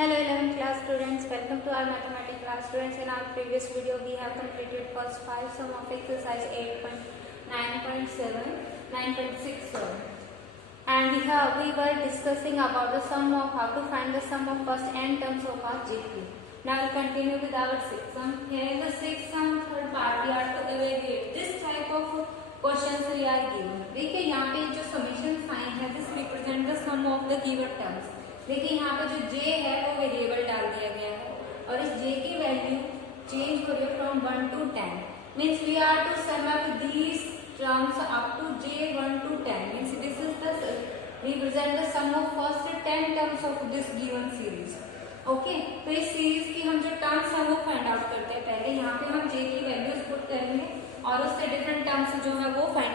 Hello 11th class students, welcome to our mathematics class students. In our previous video we have completed first 5 sum of exercise 8.9.7, 9.6 and we were discussing about the sum of how to find the sum of first n terms of our GP. Now we continue with our sixth sum. Here in the sixth sum third part we are to evaluate this type of questions we are given. देखिए यहाँ पे जो summation sign है this represent the sum of the given terms. देखिए यहाँ पे जो j है वो वेरिएबल डाल दिया गया है और इस j की वैल्यू चेंज हो रही है from 1 to 10 means we are to sum up these terms up to j 1 to 10 means this is the represent the sum of first 10 terms of this given series. Okay, तो इस series की हम जो terms है वो find out करते हैं. पहले यहाँ पे हम j की वैल्यूज पुट करेंगे और उससे डिफरेंट टर्म्स जो है वो फाइंड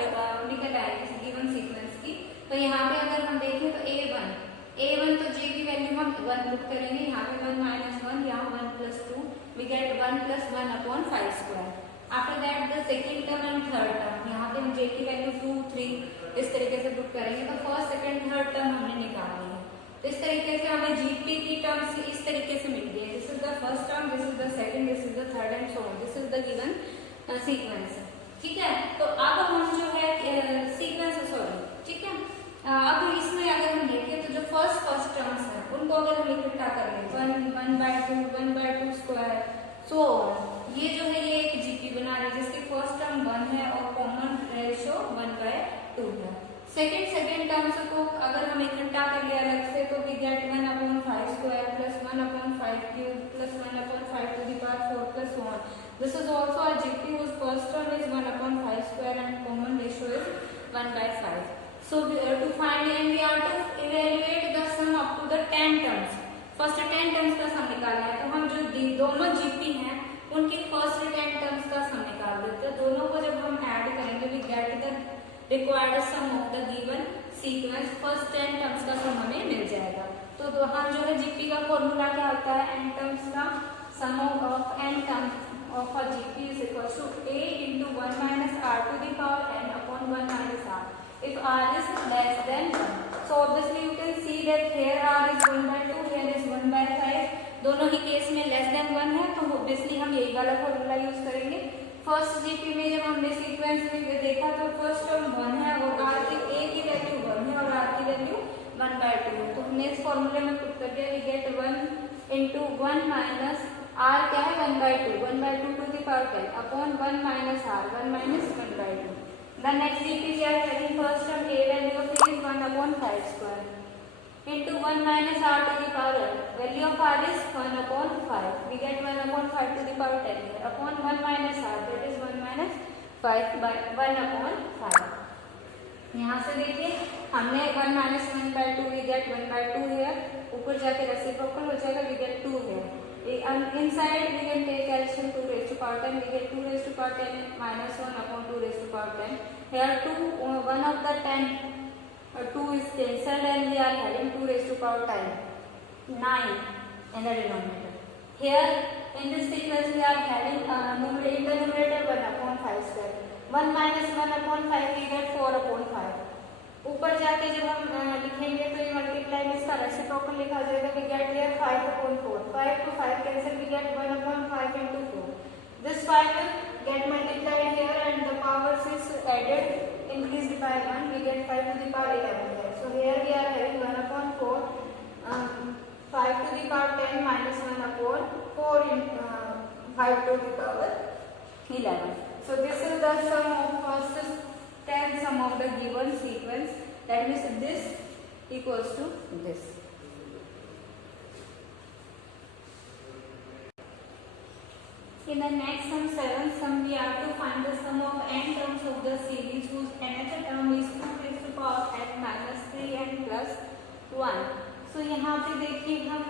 निकल आएगी गिवन सीक्वेंस की. तो यहाँ पे अगर हम देखें तो a1 तो j की वैल्यू हम 1 पुट करेंगे. यहाँ पे 1 minus 1, यहाँ 1 plus 2, we get 1 plus 1 upon 5 square. After that the second term and third term, यहाँ पे हम j की वैल्यू 2, 3 इस तरीके से पुट करेंगे. तो फर्स्ट सेकंड थर्ड टर्म हमने निकालनी है. तो इस तरीके से हमें जीपी की टर्म्स इस तरीके से मिल गई है. This is the first term, this is the second, this is the third and so on. This is the given sequence. ठीक है, तो अब हम जो है सीक्वेंस ठीक है. अब इसमें अगर हम देखें तो जो फर्स्ट टर्म्स है उनको अगर हम इकट्ठा कर लें 1/2 स्क्वायर सो ये जो है ये एक जीपी बना रहे हैं जिसकी फर्स्ट टर्म 1 है और कॉमन रेशियो 1/2 है. सेकेंड टर्म्स को अगर हम इकट्ठा कर ले अलग से तो we get 1/5 square plus 1/5 cube plus 1/5 to the power 4 plus 1. This is also a GP whose first term is 1/5 square and common ratio is 1/5. So to find and we are to evaluate the sum up to the 10 terms. First 10 terms का सम निकालना है तो हम जो दोनों GP हैं उनकी first 10 terms का सम निकाल देते हैं. दोनों को जब हम ऐड करेंगे we get the required sum of the given sequence. First 10 terms का सम हमें मिल जाएगा. तो हम जो है GP का फॉर्मूला क्या होता है n terms का sum of n terms of a GP is equal to a into 1 minus r to the power n upon 1 minus r. If r is less than 1, so obviously you can see that here r is 1/2, here is 1/5. दोनों ही case में less than 1 है तो obviously हम यही वाला formula use करेंगे. First GP में जब हमने सीक्वेंस में देखा तो फर्स्ट टर्म 1 है और r की a की वैल्यू 1 है और r की वैल्यू 1/2 है. तो हमने इस फॉर्मूले में पुट कर दिया. We get 1 into 1 minus r क्या है 1/2 to the power 10 upon 1 minus r 1 minus 1/2. The next GP we are having first term a value of a is 1/5 square into 1 minus r to the power n. Value of r is 1/5. We get 1/5 to the power 10 here upon 1 minus r, that is 1 minus 5 by 1/5. यहाँ से देखिए हमने 1 minus 1/2 we get 1/2 here. ऊपर जाके reciprocal हो जाएगा we get 2 here. Inside we can take LCM 2 raised to power 10. We get 2 raised to power 10 minus 1 upon 2 raised to power 10. Here 1 of the 10 2 is cancelled and we are having 2 raised to power 10 9 in the denominator. Here in this sequence we are having in the numerator 1/5 square. 1 minus 1/5 we get 4/5. ऊपर जाके जब हम लिखेंगे तो ये multiply में इसका reciprocal लिखा जाएगा. We get here 5/4. 5 to 5 cancel. We get 1/5 into 4. This 5 will get multiplied here and the powers is added increased by 1. We get 5 to the power 11 here. So here we are having 1/4 5 to the power 10 minus 1/4 into 5 to the power 11. So this is the sum of first 10 sum of the given sequence. That means this equals to this. In the next sum 7 sum we have to find the sum of n terms of the series whose nth term is 2 raised to power n minus 3n plus 1. So यहाँ पे देखिए हम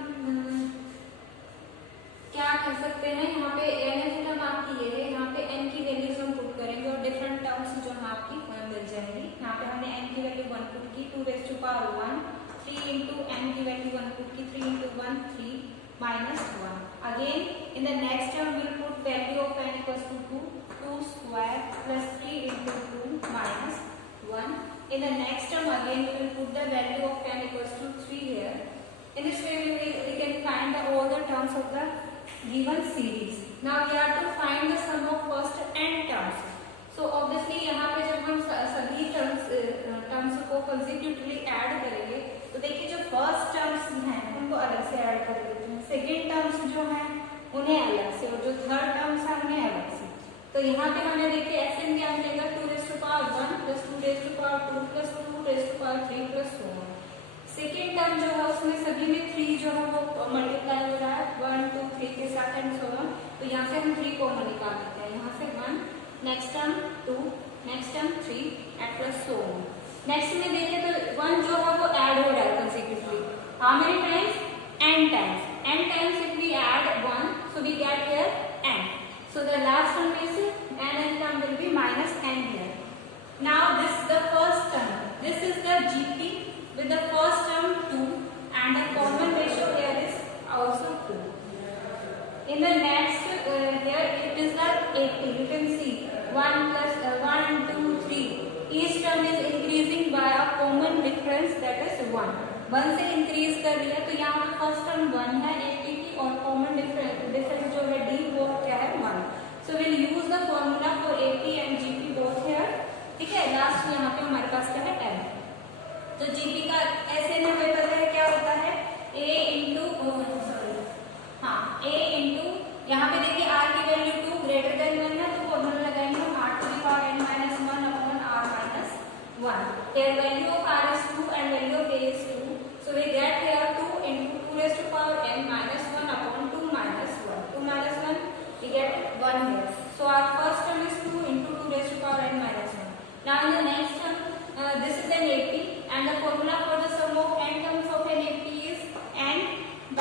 क्या कर सकते हैं. यहाँ पे nth टर्म आपकी ये है. यहाँ पे n की वैल्यूज हम पुट करेंगे और डिफरेंट टर्म्स जो है आपकी मिल जाएंगी. यहाँ पे हमने n की वैल्यू 1 पुट की 2 raised to power 1. 3 into n की वैल्यू 1 पुट की 3 into 1 3 minus 1. Again in the next term we will put value of n equals to 2 square plus 3 into 2 minus 1. In the next term again we will put the value of n equals to 3 here. In this way we can find terms of the given series. Now we have to find the sum of first n terms. So obviously यहाँ पे जब हम सभी terms को consecutively add करेंगे तो देखिए जो फर्स्ट टर्म्स हैं उनको अलग से ऐड कर देते हैं, सेकेंड टर्म्स जो हैं उन्हें अलग से, और जो थर्ड टर्म्स हैं उन्हें अलग से। तो यहाँ पे हमें देखिए एसएन क्या मिलेगा, 2 raised to power 1 plus 2 raised to power 2 plus 2 raised to power 3 plus so on। Second term जो है उसमें सभी में 3 जो है वो मल्टीप्लाई हो रहा है 1 2 3 के साथ एंड सो ऑन। तो यहाँ से हम 3 कॉमन निकाल लेते हैं, यहाँ से 1, next term 2, next term 3 and plus so on. Next में देखें तो 1 जो है वो ऐड हो रहा है consecutively, how many times, n times, n times if we add 1 so we get here n, so the last term is n term will be minus n here। now this is the first term, this is the GP with the first term 2 and the common ratio here is also 2। in the next here it is the 80, you can see 1 plus 1 2 3, each term is increasing by a common difference that is 1 से increase कर दिया। तो यहाँ पे first term 1 है 80 की और common difference जो है d वो क्या है 1। So will use the formula for 80 and GP both here, ठीक है। लास्ट यहाँ पे हमारे पास क्या है 10। तो जीपी का ऐसे में हमें पता है क्या होता है a इंटू a इंटू यहाँ पे देखिए r की वैल्यू 2 ग्रेटर देन 1 है तो फॉर्मूला लगाएंगे हम r to the power n minus 1 upon r minus 1। Here value of r is 2 and value of a is 2, so we get here 2 into 2 raised to power n minus 1 upon 2 minus 1, 2 minus 1 we get 1 here, so our first term is 2 into 2 raised to power n minus 1। now in the next term this is an 80 and the formula for the sum of n terms of an 80 is n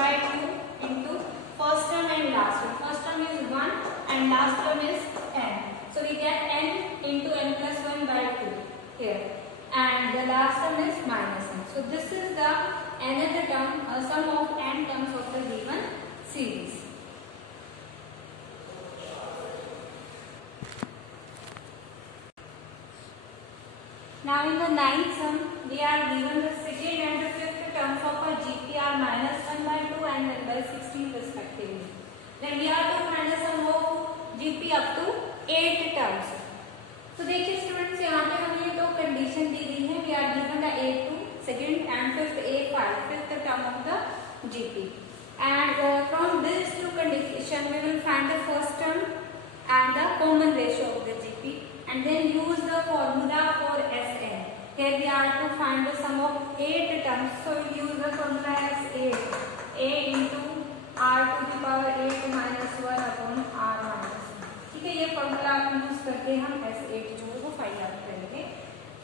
by 2 into first term and last term, first term is 1 and last term is n, so we get n into n plus 1 by 2 here and the last term is minus n। so this is the another term, sum of n terms of the given series। now in the ninth sum we are given the second and the fifth terms of a GPR minus 1 by 2 and 1 by 16 respectively। then we are to find the sum of GP up to 8 terms। तो देखिए students यहाँ पे हमें दो condition दी गई है, we are given the A2 second and fifth A5 fifth term of the GP and from these two condition we will find the first term and the common ratio of the GP and then use the formula for Sn। here we are to find the sum of 8 terms, so we use the formula as 8 a into r to the power 8 minus 1 upon r minus 1, ठीक है। ये formula use करके हम S8 जो है वो find out करेंगे,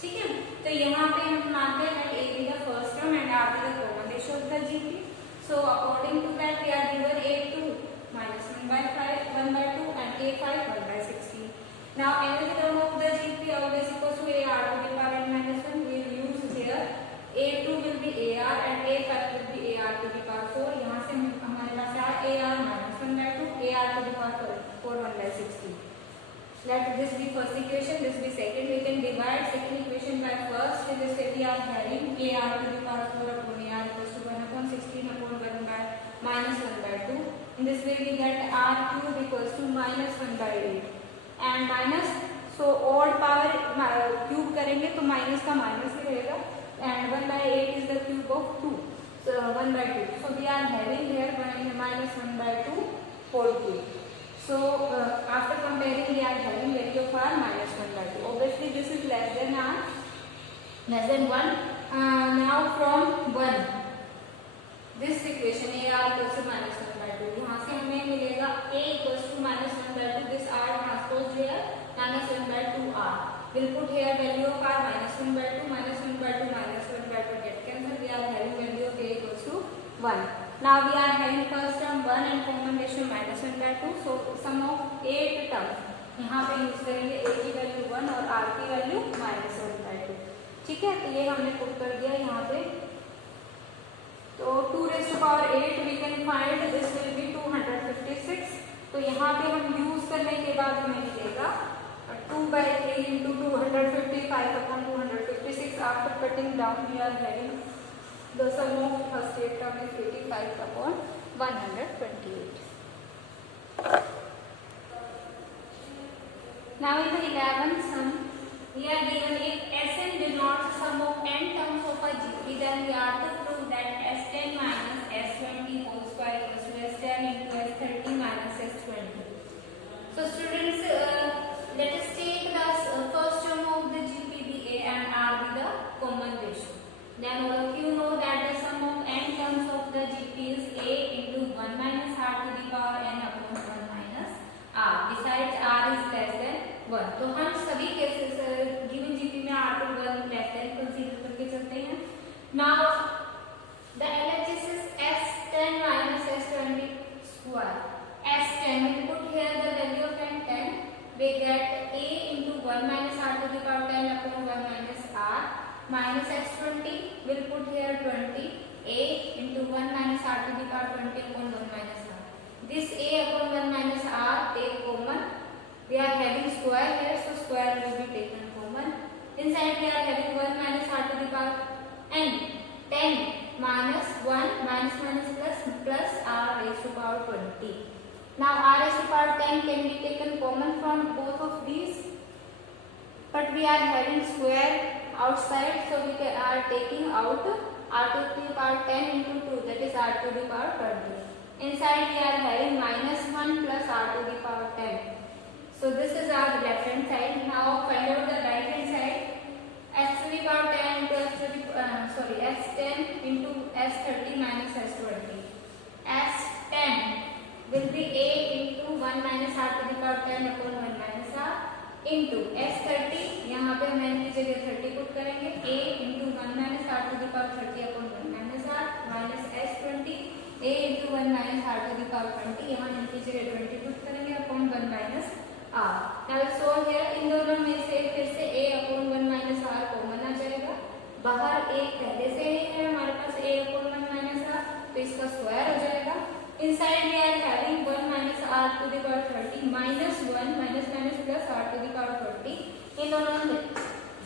ठीक है। तो यहाँ पे हम मानते हैं that a be the first term and r be the common ratio of the GP, so according to that we are given A2 minus 1 by 5 1 by 2 and A5 1 by 16। now every term of the GP always equals to AR to the power n minus 1, we will use here A2 will be AR and A5 will be AR to the power 4। यहाँ से हमारे पास AR minus 1 by 2 AR to the power 4 1 by 16। let this be first equation, this be second, we can divide second equation by first, in this way we are having AR to the power 4 upon AR equals to 1 upon 16 upon 1 by minus 1 by 2। in this way we get R cube equals to minus 1 by 8 and minus, so odd power cube करेंगे तो minus का minus ही रहेगा and 1 by 8 is the cube of 2, so 1 by 2, so we are having here minus 1 by 2 whole cube। so after comparing we are having value of r minus 1 by 2, obviously this is less than r, less than 1। now from 1 this equation AR equals to minus 1 by 2, यहाँ से हमें मिलेगा A equals to minus 1 by 2, this R transpose here minus 1 by 2 R, we'll put here value of R minus 1 by 2 minus 1 by 2 minus 1 by 2 get cancel, we are having value of A equals to 1। now we are having first term 1 and common ratio minus 1 by 2, so sum of 8 terms यहाँ पे use करेंगे A की value 1 और R की value minus 1 by 2, ठीक है। तो ये हमने पुट कर दिया यहाँ पे, तो 2 raised to power 8 we can find this will be 256। तो यहाँ पे हम यूज करने के बाद हमें मिलेगा 2 by 3 into 255 upon 256। after cutting down we are having the sum of first 8 term is 85 upon 128. Now in the 11th sum, we are given if Sn denotes sum of n terms of a GP, then we are to prove that S10 minus S20 whole square equals to S10 into S30 minus S20. So students, let us take the first term of the GP be A and R be the common ratio. Then all of you know that the sum of n terms of the GP is A into 1 minus R to the power n upon 1 minus R. Besides R is less than 1. तो हम सभी cases given GP में R to 1 less than consider करके चलते हैं. Now the LHS is S10 minus S20 square. S10, we put here the value of n10, we get A into 1 minus R to the power 10 upon 1 minus R minus S20, we'll put here 20, A into 1 minus R to the power 20 upon 1 minus R. This A upon 1 minus R take common. We are having square here, so square will be taken common. Inside we are having 1 minus R to the power n. 10 minus 1 minus plus R raised to power 20. Now R raised to power 10 can be taken common from both of these, but we are having square outside, so we are taking out R to the power 10 into 2, that is R to the power 20. Inside we are having minus 1 plus R to the power 10. So this is our left hand side. Now find out the right hand side. S to the power 10 into S10 into S30 minus S20. S10 will be A into 1 minus R to the power 10 upon 1 minus R into S30, यहाँ पे हम n की जगह 30 put करेंगे, A into 1 minus R to the power 30 upon 1 minus R minus S20, A into 1 minus R to the power 20, यहाँ n की जगह 20 put करेंगे upon 1 minus R. Now so here इन दोनों में से फिर से A upon 1 minus R common आ जाएगा. बाहर A पहले से ही है हमारे पास A upon 1 minus R, तो इसका स्क्वायर हो जाएगा. Inside we are having 1 minus R to the power 30 minus 1 minus plus R to the power 30. इन दोनों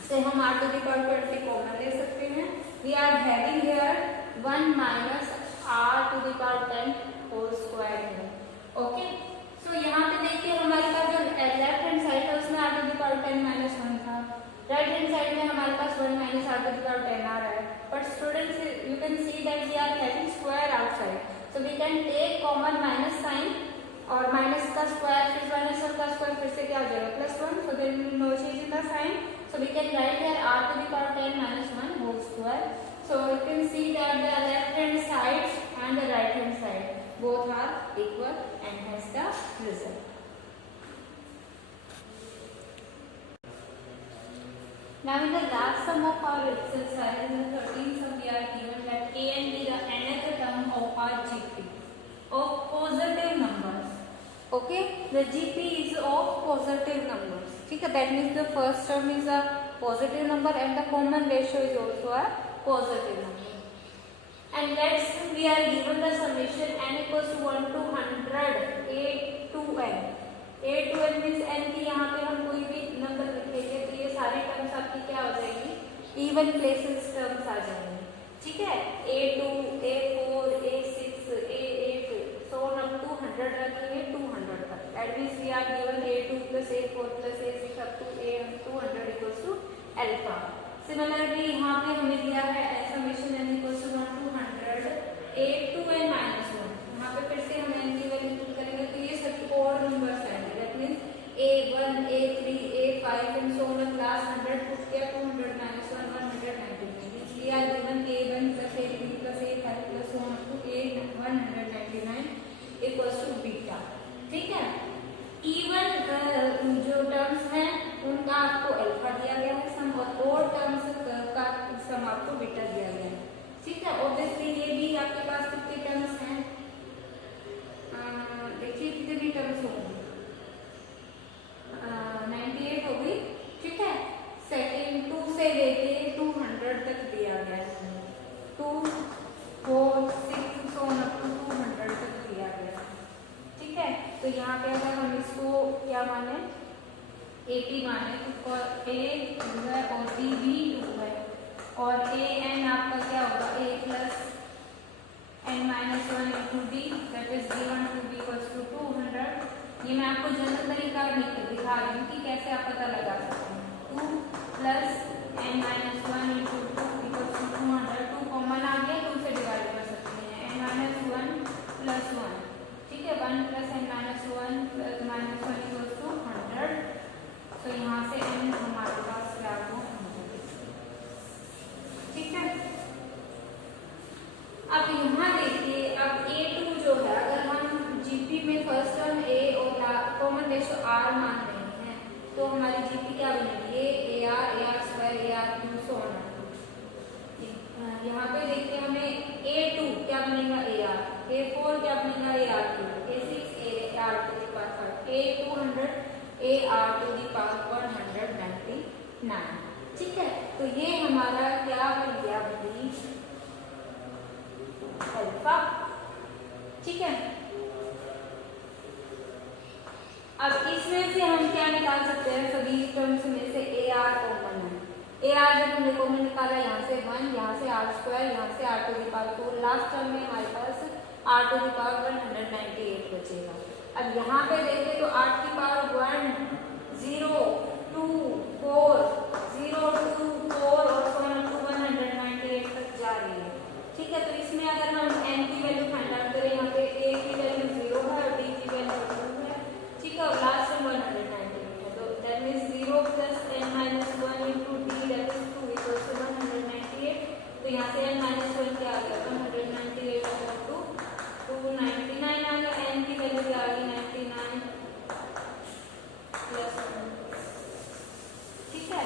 से हम R to the power 20 common ले सकते हैं. We are having here 1 minus R to the power 10 whole square है. Okay. So यहाँ पे देखिए हमारे पास जो लेफ्ट हैंड साइड है उसमें R to the power 10 minus 1 था. राइट हैंड साइड में हमारे पास 1 minus R to the power 10 आ रहा है. But students, you can see that we are having square outside. So we can take common minus sign और minus का square फिर minus का square फिर से क्या हो जाएगा plus 1. So there will be no change in the sign. So we can write here R to the power 10 minus 1 whole square. So you can see that the left hand side and the right hand side both are equal and hence the result. Now in the last sum of our exercise, in the 13th sum, we are given that A and B are another term of our GP of positive numbers. Okay, the GP is of positive numbers. Okay, that means the first term is a positive number and the common ratio is also a positive number. And let's we are given the summation n equals to 1 to 100 A to n. A to n means n की यहाँ पे हम कोई भी number लिखेंगे तो ये सारी टर्म्स आपकी क्या हो जाएगी, इवन प्लेसेस टर्म्स आ जाएंगे. ठीक है, A2, A4, A6, A8 so on up to 100 रखेंगे 200 तक. That means we are given A2 plus A4 plus A6 up to A200 equals to alpha. Similarly यहाँ पे हमें दिया है summation n equals to 1 to 100 A to n minus 1. यहाँ पे फिर से हम n की वैल्यू पुट करेंगे तो ये सभी odd numbers आएंगे. That means A1, A3, A5 and so on class 100 put किया 200 minus 1 199. We are given A1 plus A3 plus A5 plus so on up to A199 equals to beta. ठीक है, even जो terms हैं उनका आपको alpha दिया गया है सम और ओड टर्म्स का सम आपको बीटा दिया गया है. ठीक है, ऑब्वियसली ये भी आपके पास कितने टर्म्स हैं, देखिए कितनी टर्म्स होंगी, 98 होगी. ठीक है, सेकेंड 2 से लेके 200 तक दिया गया है. 2, 4, 6 so on up to 200 तक दिया गया है. ठीक है, तो यहाँ पे अगर हम इसको क्या माने AP माने तो A जो है और B भी 2 है और AN आपका क्या होगा A plus n minus 1 into D plus 1, ठीक है, 1 plus n minus 1 plus minus 1 equals to 100। तो यहाँ से n हमारे पास क्या हो 100, ठीक है। अब यहाँ देखिए, अब a2 जो है, अगर हम जीपी में फर्स्ट टर्म a और कॉमन रेशियो r मान रहे हैं तो हमारी जीपी क्या बनेगी, a r square r cube so on. यहाँ पे देखिए हमें a2 क्या बनेगा ar, a4 क्या बनेगा ar क्यूब, a6 ar to the power 5, a200 ar to the power 199, ठीक है। तो ये हमारा क्या बन गया भाई, अल्फा, ठीक है। अब इसमें से हम क्या निकाल सकते हैं, सभी टर्म्स में से ए आर कॉमन है। ए आर जब हमने कॉमन निकाला, यहाँ से 1, यहाँ से आर स्क्वायर, यहाँ से r to the power 4, last term में हमारे पास आर टू द पावर 198 बचेगा। अब यहाँ पे देखें तो आर की पावर 1 0 2 4 0 2 4 और 198 तक जा रही है, ठीक है। तो इसमें अगर हम n की वैल्यू फाइंड आउट करें, यहाँ पे a की वैल्यू 0 है और d की वैल्यू 2 है, ठीक है, और लास्ट में 198 है। तो that means 0 plus n minus 1 into d that is 2 equals to 198। तो यहाँ से n माइनस 1 क्या आ गया, 198 अपॉन 2 299 आ गया, n की वैल्यू क्या आ गई 99 प्लस 1, ठीक है।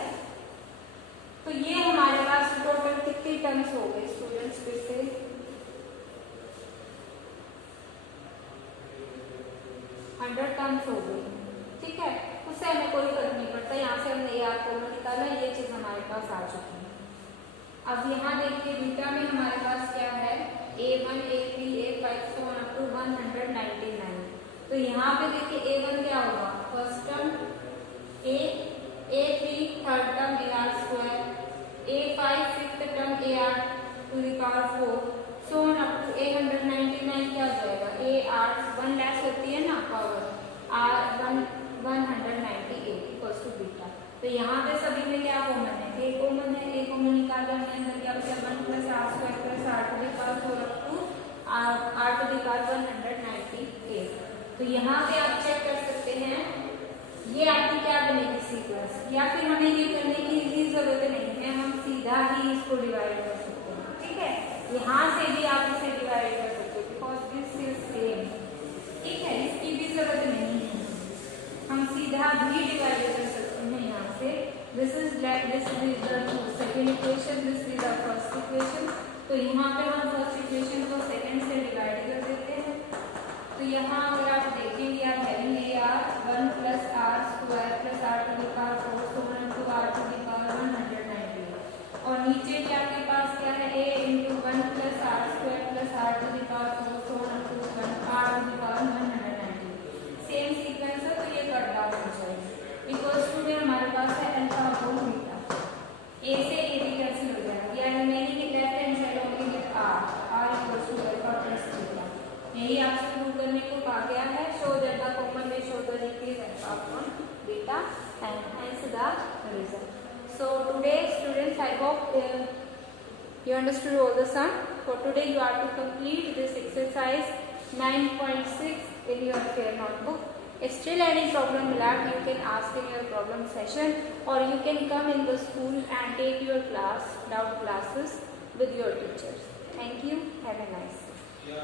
तो ये हमारे पास टोटल कितनी टर्म्स हो गए स्टूडेंट्स, फिर से 100 टर्म्स हो गई, ठीक है। उससे हमें कोई फर्क नहीं पड़ता, यहाँ से हमने ए आर कॉमन निकाला, ये चीज हमारे पास आ चुकी है। अब यहाँ देखिए बीटा में हमारे पास क्या है, a1 a3 a5 so on up to 199। तो यहाँ पे देखिए a1 क्या होगा, first term a3 third term ar square, a5 fifth term ar to the power 4 so on up to 199 क्या हो जाएगा, ar 1 लेस होती है ना power, r 198 equals to beta. तो यहाँ पे सभी में क्या कॉमन है, a कॉमन है, a कॉमन निकालने के अंदर क्या बचा 1 plus r square plus r to the power 4 up to r to the power 198। तो यहाँ पे आप चेक कर सकते हैं, ये आपकी क्या बनेगी सीक्वेंस, या फिर हमें ये करने की भी जरूरत नहीं है, हम सीधा ही इसको डिवाइड कर सकते हैं, ठीक है। यहाँ से भी आप इसे डिवाइड कर सकते हो बिकॉज दिस इज सेम, ठीक है, इसकी भी जरूरत नहीं है, हम सीधा भी डिवाइड कर सकते हैं यहाँ से। This is the second equation, this is the first equation. तो यहाँ पे हम फर्स्ट इक्वेशन को सेकेंड से डिवाइड कर देते हैं। तो यहाँ अगर आप देखेंगे, आप having a r 1 plus r square plus r to the power 4 so on to r to the power 198, और नीचे क्या आपके पास क्या है, a into 1 plus r square plus r to the power 4 so on to r to the power 198। Same sequence है, तो ये कट डाउन हो जाएगा बिकॉज टू में हमारे पास है अल्फा अपॉन बीटा, a से a भी कैंसिल हो जाएगा, या remaining left hand side only with r equals to alpha plus beta. यही आपसे प्रूव करने को कहा गया है, show that the common ratio of the increase alpha upon beta and hence the result. So today students, I hope you understood all the sum. For today you are to complete this exercise 9.6 in your fair notebook. If still any problem left, you can ask in your problem session, or you can come in the school and take your doubt classes with your teachers. Thank you. Have a nice day.